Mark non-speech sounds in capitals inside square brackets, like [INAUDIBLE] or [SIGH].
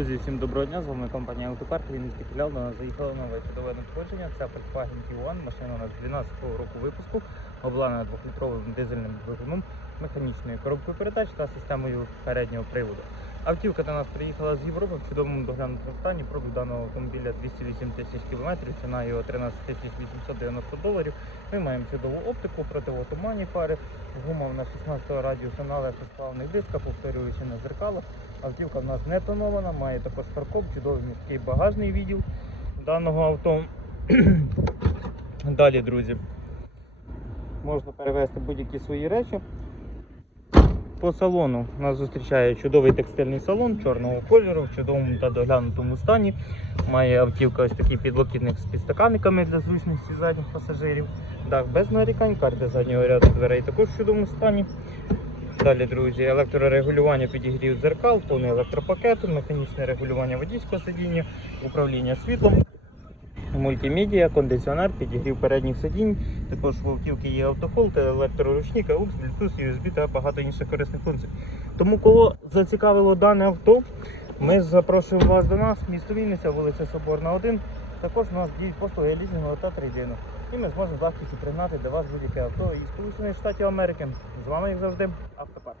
Друзі, всім доброго дня, з вами компанія Автопарк, Вінницький філіал. До нас заїхало нове чудове надходження. Це Volkswagen Tiguan, машина у нас 12-го року випуску, обладнана 2-літровим дизельним двигуном, механічною коробкою передач та системою переднього приводу. Автівка до нас приїхала з Європи в чудовому доглянутому стані. Пробіг даного автомобіля 208 тисяч кілометрів, ціна його 13 тисяч 890 доларів. Ми маємо чудову оптику, противотуманні фари, гума в нас 16 радіуса на легкосплавних дисках, повторюючи на зеркалах. Автівка в нас не тонована, має також фаркоп, чудовий міський багажний відділ даного авто. [CLEARS THROAT] Далі, друзі, можна перевезти будь-які свої речі. По салону нас зустрічає чудовий текстильний салон чорного кольору, в чудовому та доглянутому стані. Має автівка ось такий підлокітник з підстаканниками для зручності задніх пасажирів. Дах без нарікань, карти заднього ряду дверей також в чудовому стані. Далі, друзі, електрорегулювання підігрів дзеркал, повний електропакет, механічне регулювання водійського сидіння, управління світлом, мультимедіа, кондиціонер, підігрів передніх сидінь. Також в автівки є автохолд, електроручник, AUX, Bluetooth, USB та багато інших корисних функцій. Тому, кого зацікавило дане авто, ми запрошуємо вас до нас, місто Вінниця, вулиця Соборна 1. Також у нас діють послуги лізингу та трейдину. І ми зможемо з легкістю пригнати для вас будь-яке авто із Сполучених Штатів Америки. З вами, як завжди, автопарк.